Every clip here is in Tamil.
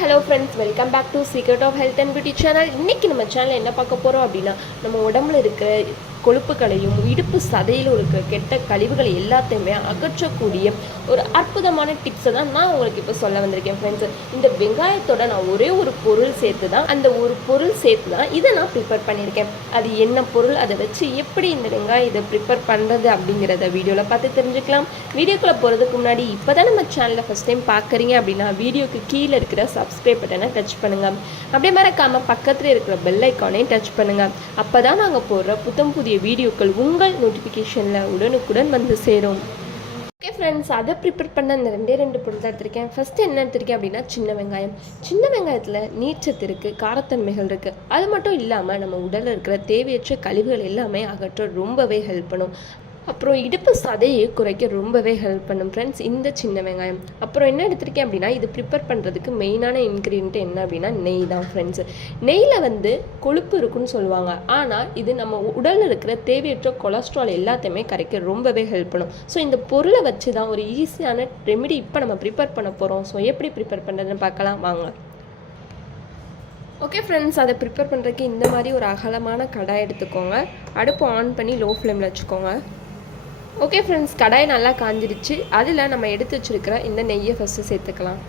hello friends, welcome back to Secret of Health and Beauty channel. இன்னைக்கு நம்ம சேனல்ல என்ன பார்க்க போறோம் அப்படினா நம்ம உடம்புல இருக்கிற கொழுப்புகளையும் இடுப்பு சதையில இருக்கிற கெட்ட கழிவுகளை எல்லாத்தையுமே அகற்றக்கூடிய ஒரு அற்புதமான டிப்ஸ் தான் நான் உங்களுக்கு இப்போ சொல்ல வந்திருக்கேன் फ्रेंड्स. இந்த வெங்காயத்தோட நான் ஒரே ஒரு பொருள் சேர்த்து தான் இதை நான் ப்ரிப்பேர் பண்ணியிருக்கேன். அது என்ன பொருள், அதை வச்சு எப்படி இந்த வெங்காயம் இதை ப்ரிப்பேர் பண்ணுறது அப்படிங்கிறத வீடியோவில் பார்த்து தெரிஞ்சுக்கலாம். வீடியோக்குள்ளே போகிறதுக்கு முன்னாடி இப்போ தான் நம்ம சேனலை ஃபஸ்ட் டைம் பார்க்குறீங்க அப்படின்னா வீடியோக்கு கீழே இருக்கிற சப்ஸ்கிரைப் பட்டனை டச் பண்ணுங்கள். அப்படியே மறக்காமல் பக்கத்தில் இருக்கிற பெல் ஐக்கானையும் டச் பண்ணுங்கள். அப்போ தான் நாங்கள் போடுற புதிய வீடியோக்கள் உங்கள் நோட்டிஃபிகேஷனில் உடனுக்குடன் வந்து சேரும். ஓகே ஃப்ரெண்ட்ஸ், அதை ப்ரிப்பேர் பண்ண அந்த ரெண்டு பொருள் தான் எடுத்திருக்கேன். ஃபஸ்ட்டு என்ன எடுத்திருக்கேன் அப்படின்னா சின்ன வெங்காயம். சின்ன வெங்காயத்தில் நீர்ச்சத்து இருக்குது, காரத்தன்மைகள் இருக்குது. அது மட்டும் இல்லாமல் நம்ம உடலில் இருக்கிற தேவையற்ற கழிவுகள் எல்லாமே அகற்ற ரொம்பவே ஹெல்ப் பண்ணும். அப்புறம் இடுப்பு சதையை குறைக்க ரொம்பவே ஹெல்ப் பண்ணும் ஃப்ரெண்ட்ஸ் இந்த சின்ன வெங்காயம். அப்புறம் என்ன எடுத்திருக்கேன் அப்படின்னா இது ப்ரிப்பேர் பண்ணுறதுக்கு மெயினான இன்க்ரீடியன்ட் என்ன அப்படின்னா நெய் தான் ஃப்ரெண்ட்ஸ். நெய்யில் கொழுப்பு இருக்குன்னு சொல்லுவாங்க, ஆனால் இது நம்ம உடலில் இருக்கிற தேவையற்ற கொலஸ்ட்ரால் எல்லாத்தையுமே கரைக்க ரொம்பவே ஹெல்ப் பண்ணும். ஸோ இந்த பொருளை வச்சு தான் ஒரு ஈஸியான ரெமெடி இப்போ நம்ம ப்ரிப்பேர் பண்ண போகிறோம். ஸோ எப்படி ப்ரிப்பேர் பண்ணுறதுன்னு பார்க்கலாம் வாங்க. ஓகே ஃப்ரெண்ட்ஸ், அதை ப்ரிப்பேர் பண்ணுறதுக்கு இந்த மாதிரி ஒரு அகலமான கடாய் எடுத்துக்கோங்க. அடுப்பு ஆன் பண்ணி லோ ஃப்ளேமில் வச்சுக்கோங்க. ஓகே ஃப்ரெண்ட்ஸ், கடாய் நல்லா காஞ்சிடுச்சு. அதில் நம்ம எடுத்து வச்சுருக்கிற இந்த நெய்யை ஃபஸ்ட்டு சேர்த்துக்கலாம்.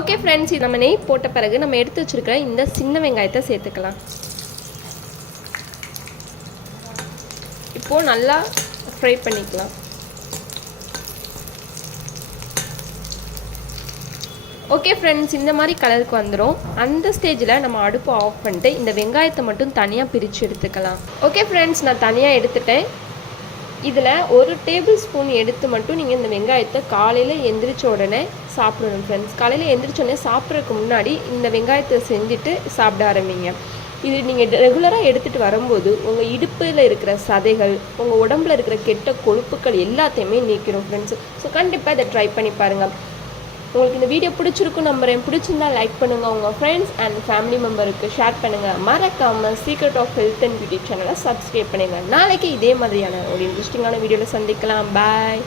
ஓகே ஃப்ரெண்ட்ஸ், இது நம்ம நெய் போட்ட பிறகு நம்ம எடுத்து வச்சுருக்கிற இந்த சின்ன வெங்காயத்தை சேர்த்துக்கலாம். இப்போது நல்லா ஃப்ரை பண்ணிக்கலாம். ஓகே ஃப்ரெண்ட்ஸ், இந்த மாதிரி கலருக்கு வந்துடும். அந்த ஸ்டேஜில் நம்ம அடுப்பு ஆஃப் பண்ணிட்டு இந்த வெங்காயத்தை மட்டும் தனியாக பிரித்து எடுத்துக்கலாம். ஓகே ஃப்ரெண்ட்ஸ், நான் தனியாக எடுத்துட்டேன். இதில் ஒரு டேபிள் ஸ்பூன் எடுத்து மட்டும் நீங்கள் இந்த வெங்காயத்தை காலையில் எந்திரிச்ச உடனே சாப்பிடணும் ஃப்ரெண்ட்ஸ். காலையில் எந்திரிச்ச உடனே சாப்பிட்றதுக்கு முன்னாடி இந்த வெங்காயத்தை செஞ்சுட்டு சாப்பிட ஆரம்பிங்க. இது நீங்கள் ரெகுலராக எடுத்துகிட்டு வரும்போது உங்கள் இடுப்பில் இருக்கிற சதைகள், உங்கள் உடம்புல இருக்கிற கெட்ட கொழுப்புக்கள் எல்லாத்தையுமே நீக்கிறோம் ஃப்ரெண்ட்ஸ். ஸோ கண்டிப்பாக இதை ட்ரை பண்ணி பாருங்கள். உங்களுக்கு இந்த வீடியோ பிடிச்சிருக்கும் நம்புறேன். பிடிச்சிருந்தா லைக் பண்ணுங்கள், உங்கள் ஃப்ரெண்ட்ஸ் அண்ட் ஃபேமிலி மெம்பருக்கு ஷேர் பண்ணுங்கள். மறக்காமல் secret of health and beauty சேனலை சப்ஸ்கிரைப் பண்ணுங்கள். நாளைக்கு இதே மாதிரியான ஒரு இன்ட்ரெஸ்டிங்கான வீடியோவில் சந்திக்கலாம். பாய்.